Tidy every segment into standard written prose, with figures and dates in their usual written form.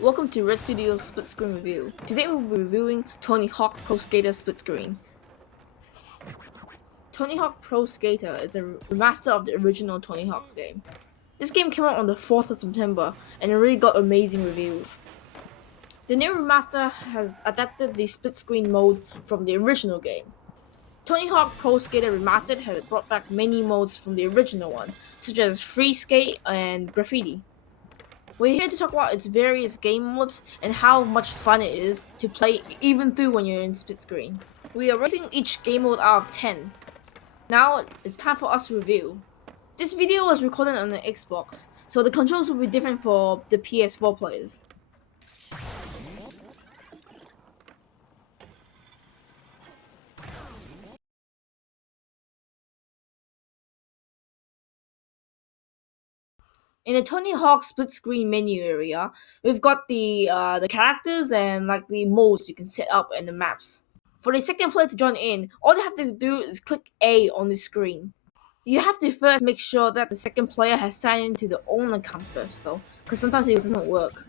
Welcome to Red Studios Split Screen Review. Today we'll be reviewing Tony Hawk Pro Skater Split Screen. Tony Hawk Pro Skater is a remaster of the original Tony Hawk's game. This game came out on the 4th of September and it really got amazing reviews. The new remaster has adapted the split screen mode from the original game. Tony Hawk Pro Skater Remastered has brought back many modes from the original one, such as Free Skate and Graffiti. We're here to talk about its various game modes and how much fun it is to play even through when you're in split screen. We are rating each game mode out of 10. Now it's time for us to review. This video was recorded on the Xbox, so the controls will be different for the PS4 players. In the Tony Hawk split screen menu area, we've got the characters and like the modes you can set up and the maps. For the second player to join in, all they have to do is click A on the screen. You have to first make sure that the second player has signed into their own account first though, because sometimes it doesn't work.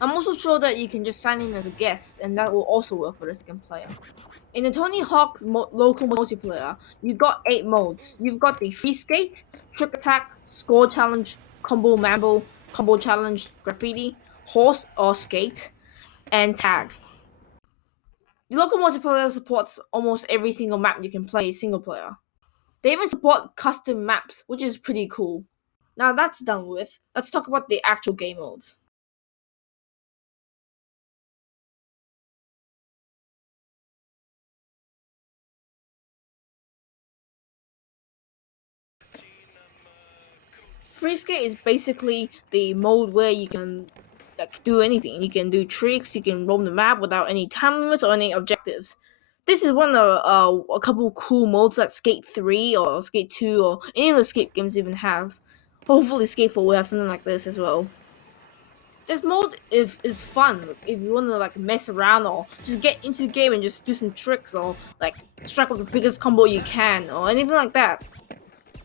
I'm also sure that you can just sign in as a guest and that will also work for the second player. In the Tony Hawk local multiplayer, you've got 8 modes. You've got the Free Skate, Trick Attack, Score Challenge, Combo Mambo, Combo Challenge, Graffiti, Horse or Skate, and Tag. The local multiplayer supports almost every single map you can play single player. They even support custom maps, which is pretty cool. Now that's done with, let's talk about the actual game modes. Free Skate is basically the mode where you can do anything. You can do tricks, you can roam the map without any time limits or any objectives. This is one of a couple cool modes that Skate 3 or Skate 2 or any of the Skate games even have. Hopefully Skate 4 will have something like this as well. This mode is fun if you want to like mess around or just get into the game and just do some tricks or like strike up the biggest combo you can or anything like that.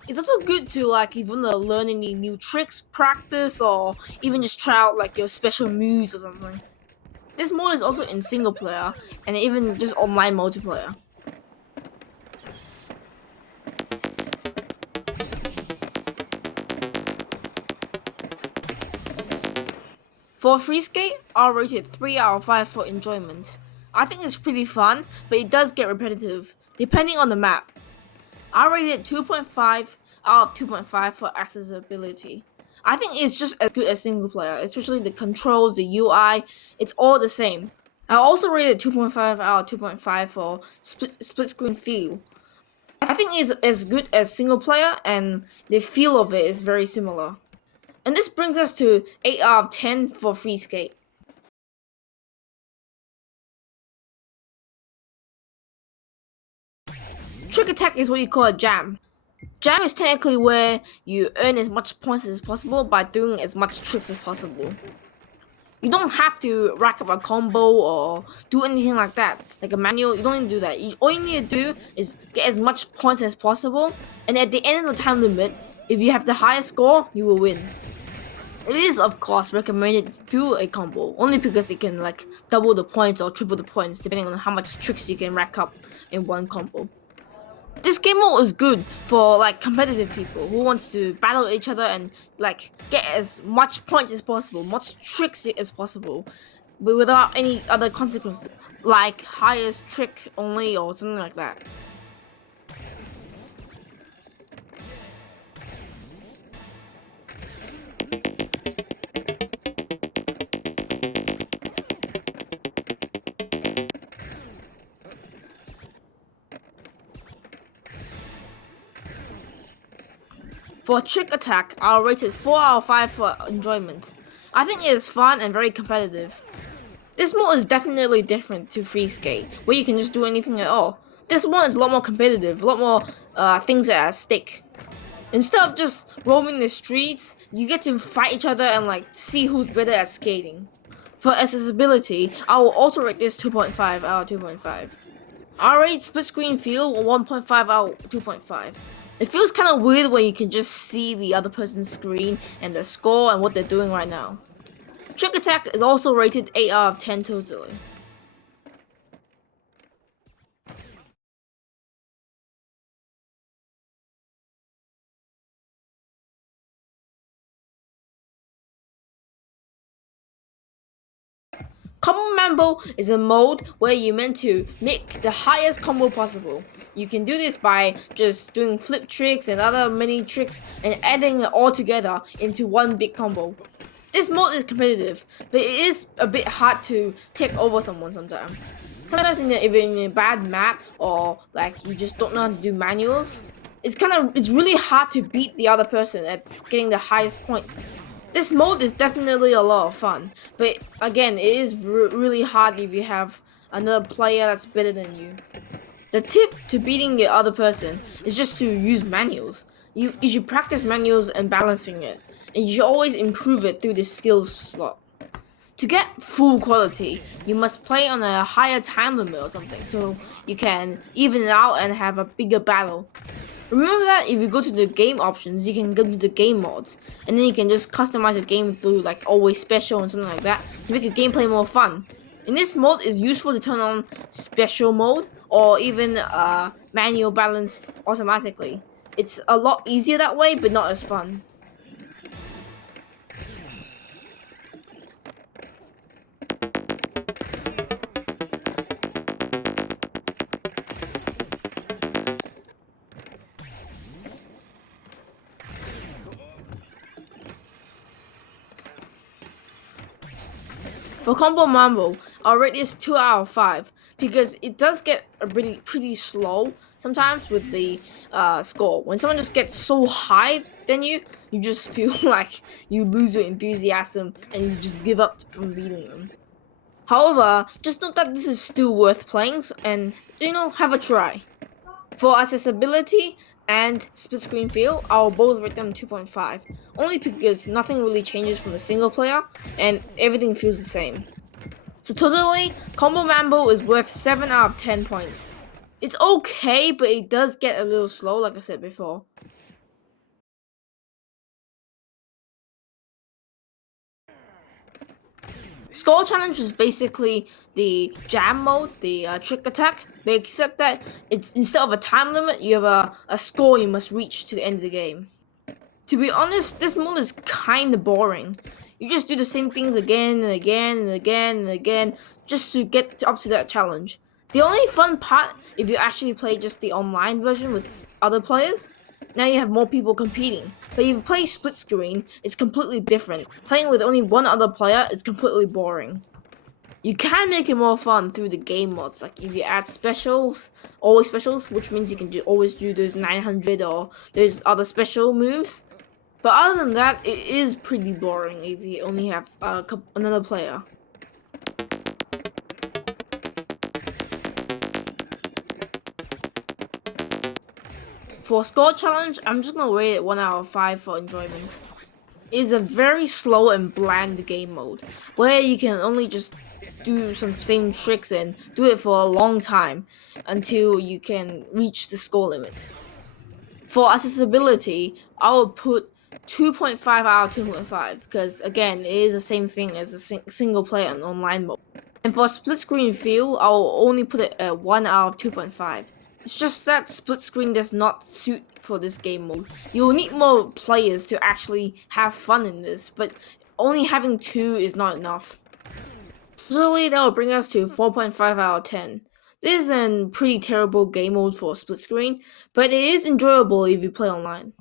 It's also good to like if you want to learn any new tricks, practice, or even just try out like your special moves or something. This mode is also in single player and even just online multiplayer. For Free Skate, I'll rate it 3 out of 5 for enjoyment. I think it's pretty fun, but it does get repetitive, depending on the map. I rate it 2.5 out of 2.5 for accessibility. I think it's just as good as single player, especially the controls, the UI, it's all the same. I also rate it 2.5 out of 2.5 for split screen feel. I think it's as good as single player and the feel of it is very similar. And this brings us to 8 out of 10 for Free Skate. Trick Attack is what you call a jam. Jam is technically where you earn as much points as possible by doing as much tricks as possible. You don't have to rack up a combo or do anything like that, like a manual. You don't need to do that. All you need to do is get as much points as possible, and at the end of the time limit, if you have the highest score, you will win. It is, of course, recommended to do a combo, only because it can like double the points or triple the points depending on how much tricks you can rack up in one combo. This game mode is good for like competitive people who wants to battle each other and like get as much points as possible, much tricks as possible, but without any other consequences, like highest trick only or something like that. For Trick Attack, I'll rate it 4 out of 5 for enjoyment. I think it is fun and very competitive. This mode is definitely different to Free Skate, where you can just do anything at all. This one is a lot more competitive, a lot more things at stake. Instead of just roaming the streets, you get to fight each other and like see who's better at skating. For accessibility, I will also rate this 2.5 out of 2.5. I rate split screen feel 1.5 out of 2.5. It feels kind of weird when you can just see the other person's screen and their score and what they're doing right now. Trick Attack is also rated 8 out of 10 totally. Combo Mambo is a mode where you're meant to make the highest combo possible. You can do this by just doing flip tricks and other mini tricks and adding it all together into one big combo. This mode is competitive, but it is a bit hard to take over someone sometimes. Sometimes even in a bad map or like you just don't know how to do manuals, it's really hard to beat the other person at getting the highest points. This mode is definitely a lot of fun, but again, it is really hard if you have another player that's better than you. The tip to beating the other person is just to use manuals. You should practice manuals and balancing it, and you should always improve it through the skills slot. To get full quality, you must play on a higher time limit or something, so you can even it out and have a bigger battle. Remember that if you go to the game options, you can go to the game mods, and then you can just customize your game through like always special and something like that to make your gameplay more fun. In this mode, it's useful to turn on special mode or even manual balance automatically. It's a lot easier that way, but not as fun. For Combo Mambo, I'll rate this 2 out of 5 because it does get pretty slow sometimes with the score. When someone just gets so high than you, you just feel like you lose your enthusiasm and you just give up from beating them. However, just note that this is still worth playing and have a try. For accessibility and split screen feel, I'll both rate them 2.5, only because nothing really changes from the single player and everything feels the same. So totally, Combo Mambo is worth 7 out of 10 points. It's okay, but it does get a little slow like I said before. Skull Challenge is basically the jam mode, the trick attack, but except that it's instead of a time limit, you have a score you must reach to the end of the game. To be honest, this mode is kinda boring. You just do the same things again and again and again and again just to get up to that challenge. The only fun part, if you actually play just the online version with other players, now you have more people competing. But if you play split screen, it's completely different. Playing with only one other player is completely boring. You can make it more fun through the game mods, like if you add specials, always specials, which means you can always do those 900 or those other special moves. But other than that, it is pretty boring if you only have another player. For Score Challenge, I'm just gonna rate it 1 out of 5 for enjoyment. It is a very slow and bland game mode, where you can only just do some same tricks and do it for a long time until you can reach the score limit. For accessibility, I would put 2.5 out of 2.5 because again, it is the same thing as a single player and online mode. And for split screen feel, I'll only put it at 1 out of 2.5. It's just that split screen does not suit for this game mode. You'll need more players to actually have fun in this, but only having 2 is not enough. Usually that will bring us to 4.5 out of 10. This is a pretty terrible game mode for split screen, but it is enjoyable if you play online.